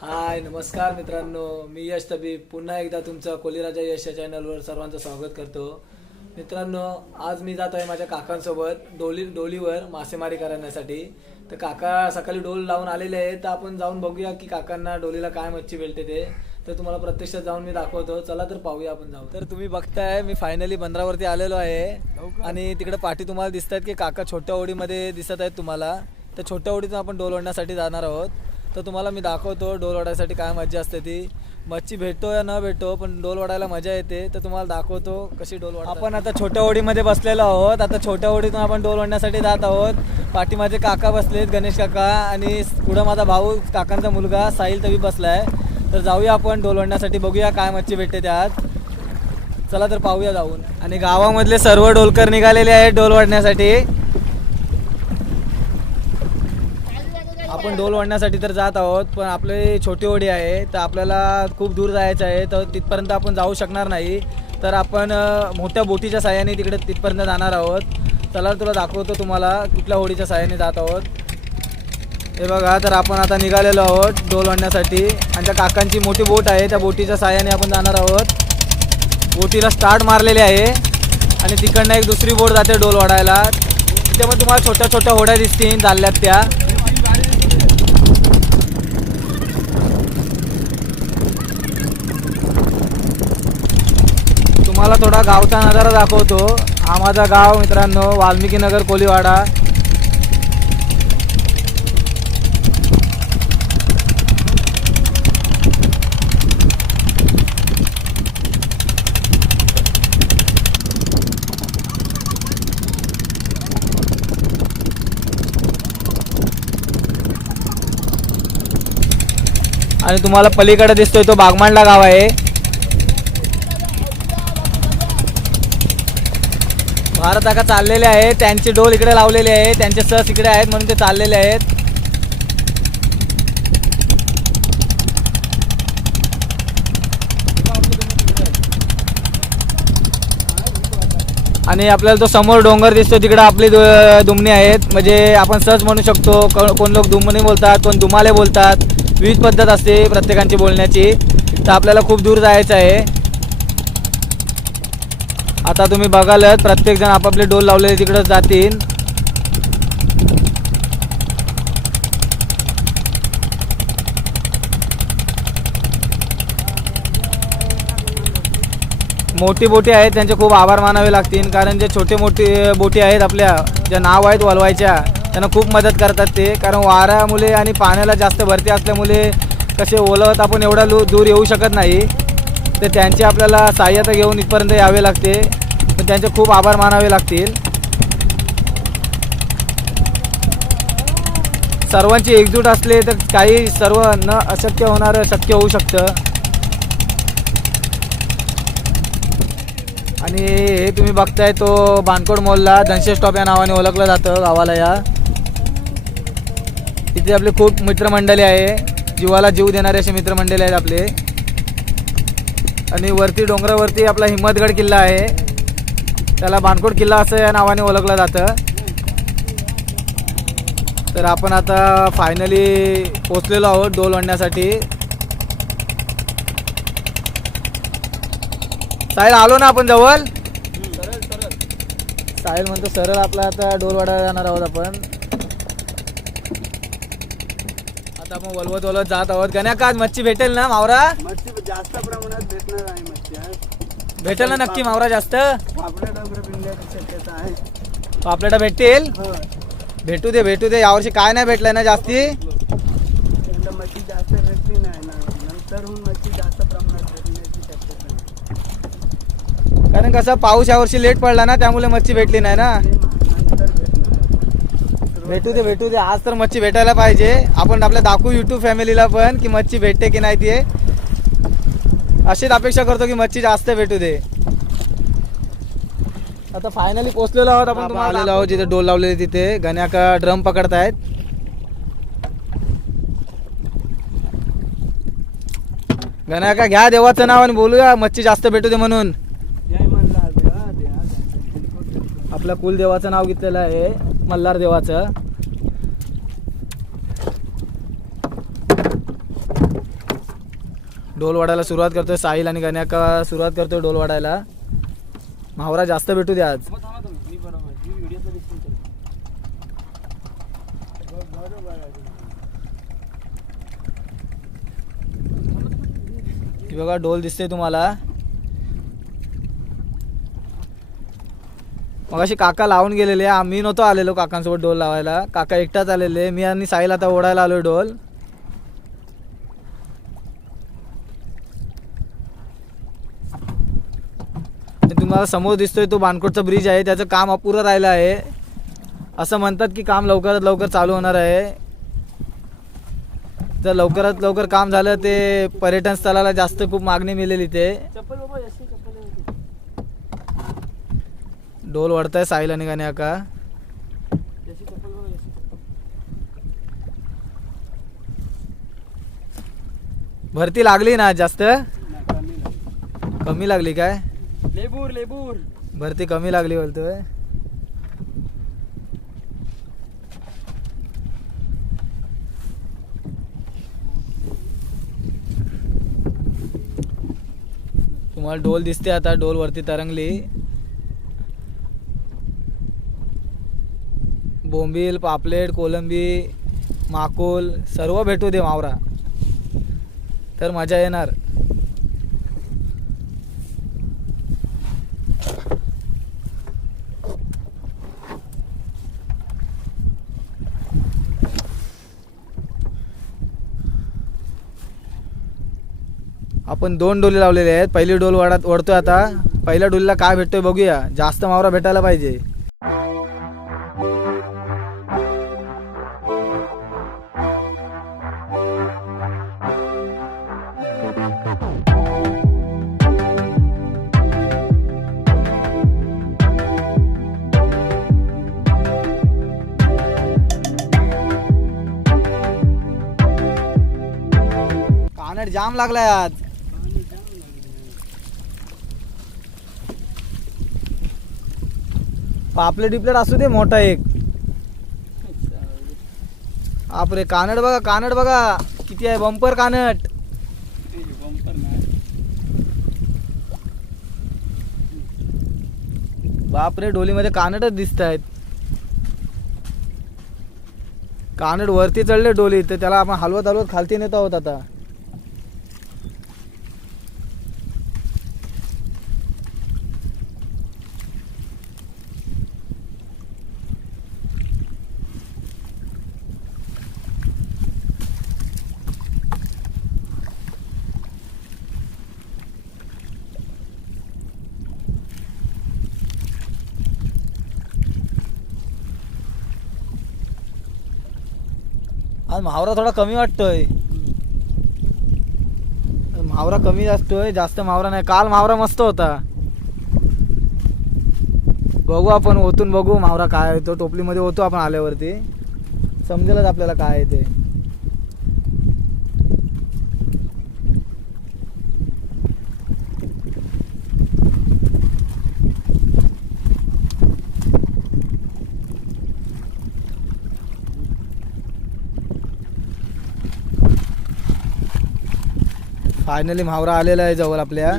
हाय नमस्कार मित्रांनो, मी यश तबी पुन्हा एकदा तुमचं कोलीराजा यश या चॅनलवर सर्वांचं स्वागत करतो. मित्रांनो, आज मी जात आहे माझ्या काकांसोबत डोलीवर मासेमारी करण्यासाठी. तर काका सकाळी डोल लावून आलेले आहेत, तर आपण जाऊन बघूया की काकांना डोलीला काय मच्छी भेटते ते. तर तुम्हाला प्रत्यक्षात जाऊन मी दाखवतो. चला तर पाहूया आपण जाऊ. तर तुम्ही बघताय मी फायनली बंदरावरती आलेलो आहे आणि तिकडे पाठी तुम्हाला दिसत आहेत की काका छोट्या होडीमध्ये दिसत आहेत तुम्हाला. तर छोट्या होडीतून आपण डोल ओढण्यासाठी जाणार आहोत. तर तुम्हाला मी दाखवतो डोल ओढायसाठी काय मजा असते ती. मच्छी भेटतो या न भेटतो पण डोल ओढायला मजा येते. तर तुम्हाला दाखवतो कशी डोल ओढ. आपण आता छोट्या होडीमध्ये बसलेलो आहोत. आता छोट्या होडीतून आपण डोल ओढण्यासाठी जात आहोत. पाठीमागे काका बसलेत, गणेश काका, आणि पुढं माझा भाऊ काकांचा मुलगा साहिल तवी बसलाय. तर जाऊया आपण डोल ओढण्यासाठी, बघूया काय मच्छी भेटते त्यात. चला तर पाहूया जाऊन. आणि गावामधले सर्व डोलकर निघालेले आहेत डोल ओढण्यासाठी. आपण डोल ओढण्यासाठी तर जात आहोत, पण आपली छोटी होडी आहे तर आपल्याला खूप दूर जायचं आहे. तर तिथपर्यंत आपण जाऊ शकणार नाही. तर आपण मोठ्या बोटीच्या साहाय्याने तिकडे तिथपर्यंत जाणार आहोत. चला तुला दाखवतो तुम्हाला कुठल्या होडीच्या साहाय्याने जात आहोत. हे बघा, तर आपण आता निघालेलो आहोत डोल ओढण्यासाठी. आणि त्या काकांची मोठी बोट आहे, त्या बोटीच्या साहाय्याने आपण जाणार आहोत. बोटीला स्टार्ट मारलेले आहे आणि तिकडनं एक दुसरी बोट जाते डोल ओढायला. तिथे मग तुम्हाला छोट्या छोट्या होड्या दिसतील चालल्यात त्या. तुम्हाला थोडा गावचा नजारा दाखवतो. हा माझा गाव मित्रांनो, वाल्मिकी नगर कोलीवाडा. आणि तुम्हाला पलीकडे दिसतोय तो बागमांडला गाव आहे. भारत काका चाललेले आहेत, त्यांचे डोल इकडे लावलेले आहेत, त्यांचे सस इकडे आहेत म्हणून ते चाललेले आहेत. आणि आपल्याला तो समोर डोंगर दिसतो तिकडे आपली दुमणी आहेत. म्हणजे आपण सहज म्हणू शकतो. कोण लोक दुमणी बोलतात, कोण दुमाले बोलतात. विविध पद्धत असते प्रत्येकांची बोलण्याची. तर आपल्याला खूप दूर जायचं आहे. आता तुम्ही बघालच प्रत्येक जण आपापले डोल लावलेले तिकडे जातील. मोठी बोटी आहेत त्यांचे खूप आभार मानावे लागतील, कारण जे छोटे मोठी बोटी आहेत आपल्या ज्या नाव आहेत वलवायच्या, त्यांना खूप मदत करतात ते. कारण वाऱ्यामुळे आणि पाण्याला जास्त भरती असल्यामुळे कसे ओलवत आपण एवढा दूर येऊ शकत नाही. तर त्यांची आपल्याला सहाय्यता घेऊन इथपर्यंत यावे लागते. पण त्यांचे खूप आभार मानावे लागतील. सर्वांची एकजूट असले तर काही सर्व न अशक्य होणारं शक्य होऊ शकतं. आणि हे तुम्ही बघताय तो बानकोड मॉलला धनशे स्टॉप या नावाने ओळखलं जातं गावाला. या इथे आपले खूप मित्रमंडळी आहे, जीवाला जीव देणारे असे मित्रमंडळी आहेत आपले. आणि वरती डोंगरावरती आपला हिम्मतगड किल्ला आहे, त्याला बानकोड किल्ला असं या नावाने ओळखलं जातं. तर आपण आता फायनली पोचलेलो आहोत डोल ओढण्यासाठी. साहिल आलो ना आपण जवळ. साहिल म्हणतो सरळ आपला आता डोल ओढायला जाणार आहोत आपण. आता आपण वलवत जात आहोत. गण्या का मच्छी भेटेल ना मावरा? मच्छी जास्त प्रमाणात भेटणार आहे. मच्छी भेटेल ना नक्की मावरा जास्त? आपल्या डोंगर पिंड्याची शक्यता आहे. आपल्याला भेटेल? हो, भेटू दे. यावर्षी काय नाही भेटलंय ना जास्ती? मच्छी जास्त भेटली नाही ना, नंतरहून मच्छी जास्त प्रमाणात भेटण्याची शक्यता आहे. कारण कसं पाऊस यावर्षी लेट पडला ना, त्यामुळे मच्छी भेटली नाही ना. नंतर भेटणार. भेटू दे. आज तर मच्छी भेटायला पाहिजे. आपण आपल्या दाखवू यूट्यूब फॅमिलीला पण की मच्छी भेटते की नाही ते. अशीच अपेक्षा करतो की मच्छी जास्त भेटू दे. आता फायनली पोहोचलेलो आहोत आपण. तुम्हाला आलेलो आहोत जिथे डोल लावलेले तिथे. गण्या का ड्रम पकडतायत. गण्या का घ्या देवाचं नाव आणि बोलूया मच्छी जास्त भेटू दे म्हणून. जय मल्हार. आपल्या कुलदेवाचं नाव घेतलेलं आहे, मल्हार देवाचं. डोल वाढायला सुरुवात करतोय साहिल आणि गण्याका सुरुवात करतोय डोल वाढायला. मावरा जास्त भेटू द्या आज. बघा डोल दिसते तुम्हाला. मग अशी काका लावून गेलेले, आम्ही नव्हतो आलेलो काकांसोबत डोल लावायला. काका एकटाच आलेले, मी आणि साहिल आता ओढायला आलो डोल. तुम्हाला समोर दिसतोय तो बाणकोटचा ब्रिज आहे, त्याचं काम अपुरं राहिलं आहे. असं म्हणतात की काम लवकरात लवकर चालू होणार आहे. जर लवकरात लवकर काम झालं ते पर्यटन स्थळाला जास्त खूप मागणी मिळेल इथे. डोल वाढताय साहिल आणि गाणे का. भरती लागली ना जास्त, कमी लागली काय. लेबूर भरती कमी लागली बोलतोय. तुम्हाला डोल दिसते आता, डोल वरती तरंगली. बोंबील, पापलेट, कोलंबी, माकुल सर्व भेटू दे मावरा, तर मजा येणार. आपण 2 डोली लावलेले आहेत. पहिली डोल ओढतोय आता. पहिल्या डोलीला काय भेटतोय बघूया. जास्त मावरा भेटायला पाहिजे. कानड जाम लागलाय आज. पापलेट बिपलेट असू दे मोठा एक. आपरे कानड बघा, कानड बघा किती आहे. बंपर कानट. बापरे डोलीमध्ये कानटच दिसत आहेत. कानड वरती चढले डोली, तर त्याला आपण हलवत हलवत खालती नेत आहोत आता. आज मावरा थोडा कमी वाटतोय. मावरा कमी असतोय, जास्त मावरा नाही. काल मावरा मस्त होता. बघू आपण ओतून बघू मावरा काय आहे तो. टोपलीमध्ये ओतू आपण, आल्यावरती समजेलच आपल्याला काय आहे ते. फायनली मावरा आलेला आहे जवळ आपल्या.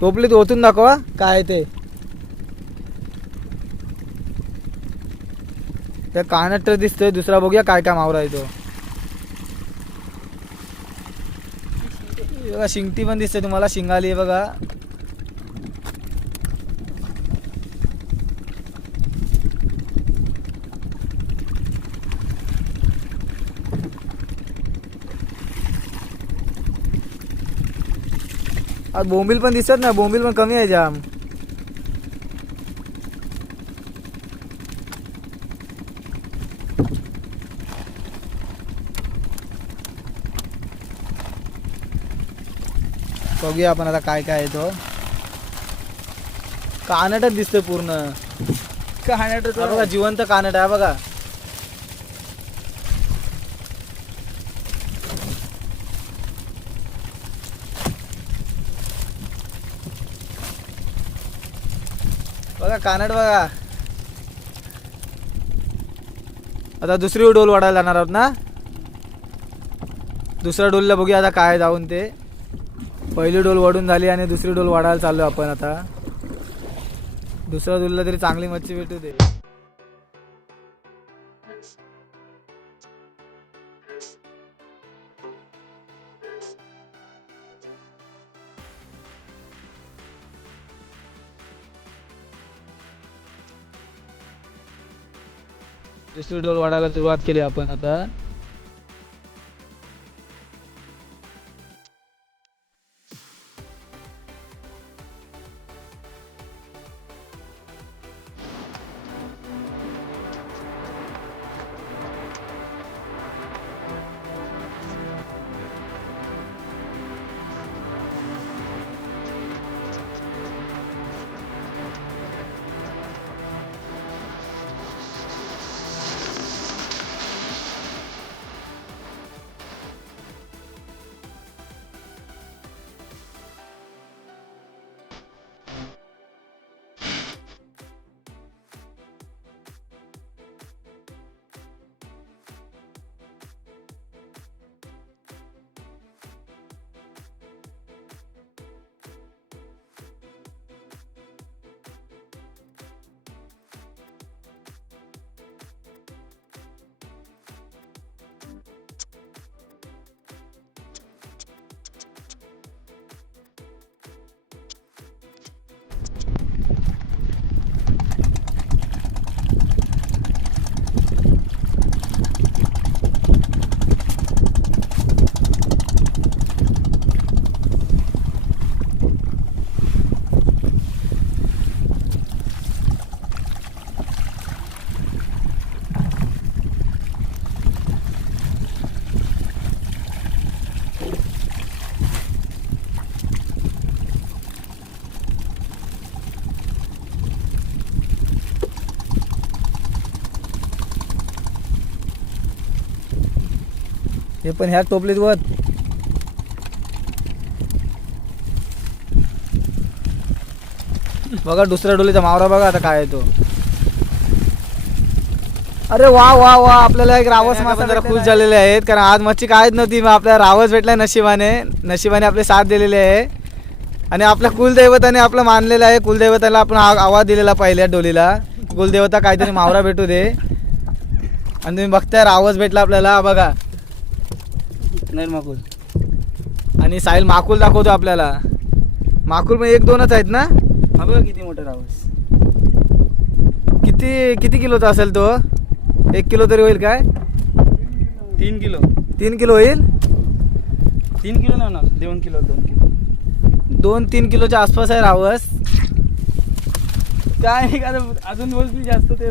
टोपलीत ओतून दाखवा काय आहे ते. त्या कानट दिसतोय. दुसरा बघूया काय काय मावरा आहे तो. बघा शिंगटी पण दिसते तुम्हाला, शिंगाली आहे बघा. आज बोंबील पण दिसत ना, बोंबील पण कमी आहे जाम. बघूया आपण आता काय काय आहे तो. कानटच दिसतोय पूर्ण. कानट बघा, जिवंत कानट आहे बघा. बघा कानड बघा. आता दुसरी डोल वाढायला जाणार आहोत ना. दुसऱ्या डोलला बघूया आता काय जाऊन ते. पहिली डोल वाढून झाली आणि दुसरी डोल वाढायला चाललो आपण आता. दुसऱ्या डोलला तरी चांगली मच्छी भेटू दे. दुसरी डोल वाढायला सुरुवात केली आपण आता. हे पण ह्या टोपलीत वर. बघा दुसऱ्या डोलीचा मावरा बघा आता काय आहे तो. अरे वा वा वा, आपल्याला एक रावस मासा जरा खुश झालेले आहेत कारण आज मच्छी काहीच नव्हती. मग आपल्याला रावस भेटलाय नशिबाने आपले साथ दिलेले आहे. आणि आपल्या कुलदैवताने आपलं मानलेलं आहे. कुलदैवताला आपण आवाज दिलेला पहिल्या डोलीला, कुलदेवता काहीतरी मावरा भेटू दे. आणि तुम्ही बघताय रावस भेटला आपल्याला बघा. माकुल आणि साहिल माकुल दाखवतो आपल्याला. माकुल पण 1-2च आहेत ना. हा बघा किती मोठा रावस. किती किलोचा असेल तो. 1 किलो तरी होईल काय. 3 किलो 3 किलो होईल. 3 किलो ना 2 किलो 2-3 किलोच्या आसपास आहे रावस. काय नाही का अजून बोलतील जास्त ते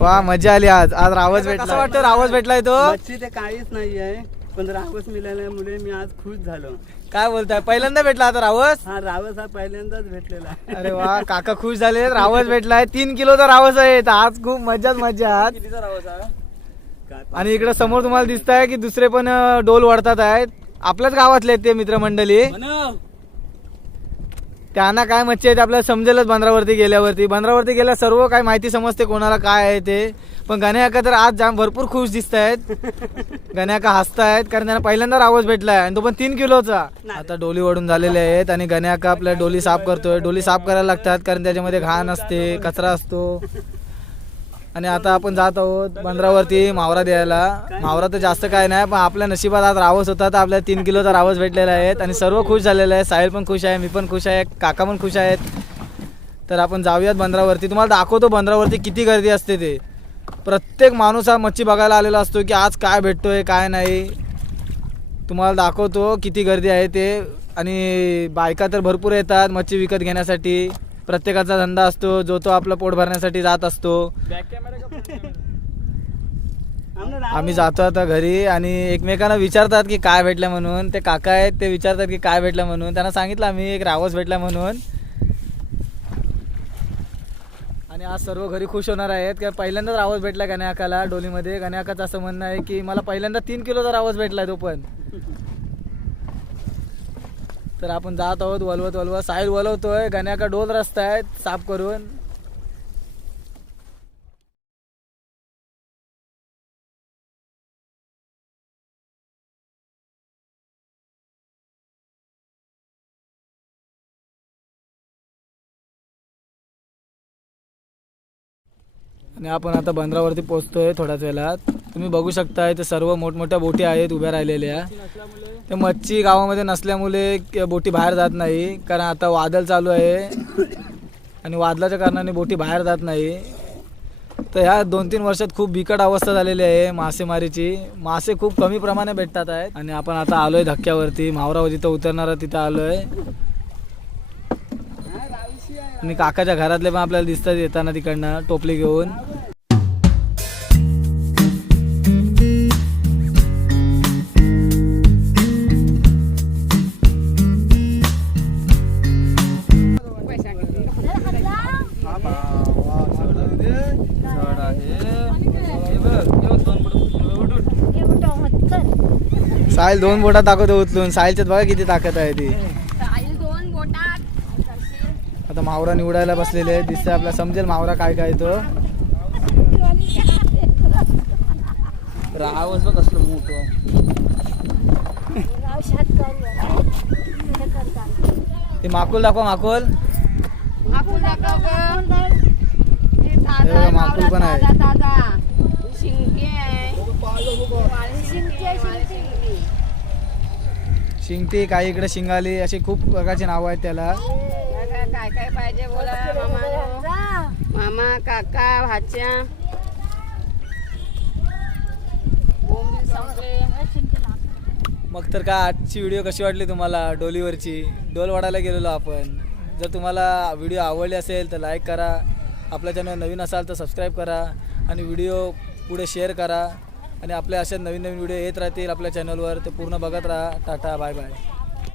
वा मजा आली आज रावस भेटला. कसं वाटतं रावस भेटलाय तो. मच्छी ते काहीच नाही आहे पण रावस मिळाल्यामुळे मी आज खुश झालो. काय बोलताय पहिल्यांदा भेटला आता रावस. हा रावस हा पहिल्यांदाच भेटलेला आहे. अरे वा काका खुश झाले. रावस भेटलाय. 3 किलोचा रावस आहे. आज खूप मजा आज. कितीचा रावस हा. आणि इकडे समोर तुम्हाला दिसत आहे की दुसरे पण डोल वाढतात आहेत. आपल्याच गावातले आहेत ते मित्रमंडळी. त्यांना काय मच्छी आहे ते आपल्याला समजेलच बंदरावरती गेल्या सर्व काय माहिती समजते कोणाला काय आहे ते. पण गण्याका तर आज जाम भरपूर खुश दिसत आहेत. गण्याका हसतायत कारण त्यांना पहिल्यांदा रावस भेटलाय आणि तो पण 3 किलोचा. आता डोली ओढून झालेले आहेत आणि गण्याका आपल्या डोली साफ करतोय. डोली साफ करायला लागतात कारण त्याच्यामध्ये घाण असते, कचरा असतो. आणि आता आपण जात आहोत बंदरावरती मावरा द्यायला. मावरा तर जास्त काय नाही पण आपल्या नशिबात आज रावस होता तर आपल्याला 3 किलोचा रावस भेटलेला आहे. आणि सर्व खुश झालेलं आहे. साहिल पण खुश आहे, मी पण खुश आहे, काका पण खुश आहेत. तर आपण जाऊयात बंदरावरती. तुम्हाला दाखवतो बंदरावरती किती गर्दी असते ते. प्रत्येक माणूस हा मच्छी बघायला आलेला असतो की आज काय भेटतोय काय नाही. तुम्हाला दाखवतो किती गर्दी आहे ते. आणि बायका तर भरपूर येतात मच्छी विकत घेण्यासाठी. प्रत्येकाचा धंदा असतो जो तो आपलं पोट भरण्यासाठी जात असतो. आम्ही जातो आता घरी आणि एकमेकांना विचारतात की काय भेटलं म्हणून. ते काका आहेत ते विचारतात की काय भेटलं म्हणून. त्यांना सांगितलं आम्ही एक रावस भेटला म्हणून. आणि आज सर्व घरी खुश होणार आहेत की पहिल्यांदाच रावस भेटला गण्याकाला डोलीमध्ये. गण्याकाचं असं म्हणणं आहे की मला पहिल्यांदा 3 किलोचा रावस भेटलाय तो पण. तर आपण जात आहोत वलवत साहिल वलवतोय. गण्याका डोल रस्ता आहे साफ करून. आणि आपण आता बंदरावरती पोहोचतोय थोड्याच वेळात. तुम्ही बघू शकता इथे सर्व मोठमोठ्या बोटी आहेत उभ्या राहिलेल्या. ते मच्छी गावामध्ये नसल्यामुळे बोटी बाहेर जात नाही, कारण आता वादळ चालू आहे आणि वादळाच्या कारणाने बोटी बाहेर जात नाही. तर ह्या 2-3 वर्षात खूप बिकट अवस्था झालेली आहे मासेमारीची. मासे खूप कमी प्रमाणे भेटतात आहेत. आणि आपण आता आलोय धक्क्यावरती, मावरावर जिथं उतरणार तिथं आलोय. आणि काकाच्या घरातले पण आपल्याला दिसतात येताना तिकडनं टोपली घेऊन. साहिल 2 बोटात दाखवतो उचलून. साहिलच्यात बघा किती ताकद आहे ती. आता मावरा निवडायला बसलेले आहे. दिसतंय आपल्याला, समजेल मावरा काय काय तो. रावच बघ कसलं मोठं. ते माकुल दाखवा, माकुल. माकुल पण आहे. शिंगटी, काही इकडे शिंगाली, अशी खूप प्रकारची नावं आहेत त्याला. काय काय पाहिजे बोला मामा काका भाच्या. मग तर काय आजची व्हिडिओ कशी वाटली तुम्हाला डोलीवरची? डोल वाढायला गेलेलो आपण. जर तुम्हाला व्हिडिओ आवडली असेल तर लाईक करा, आपल्या चॅनल नवीन असाल तर सबस्क्राईब करा आणि व्हिडिओ पुढे शेअर करा. आणि आपल्या अशा नवीन व्हिडिओ येत राहतील आपल्या चॅनलवर. ते पूर्ण बघत राहा. Tata, bye bye.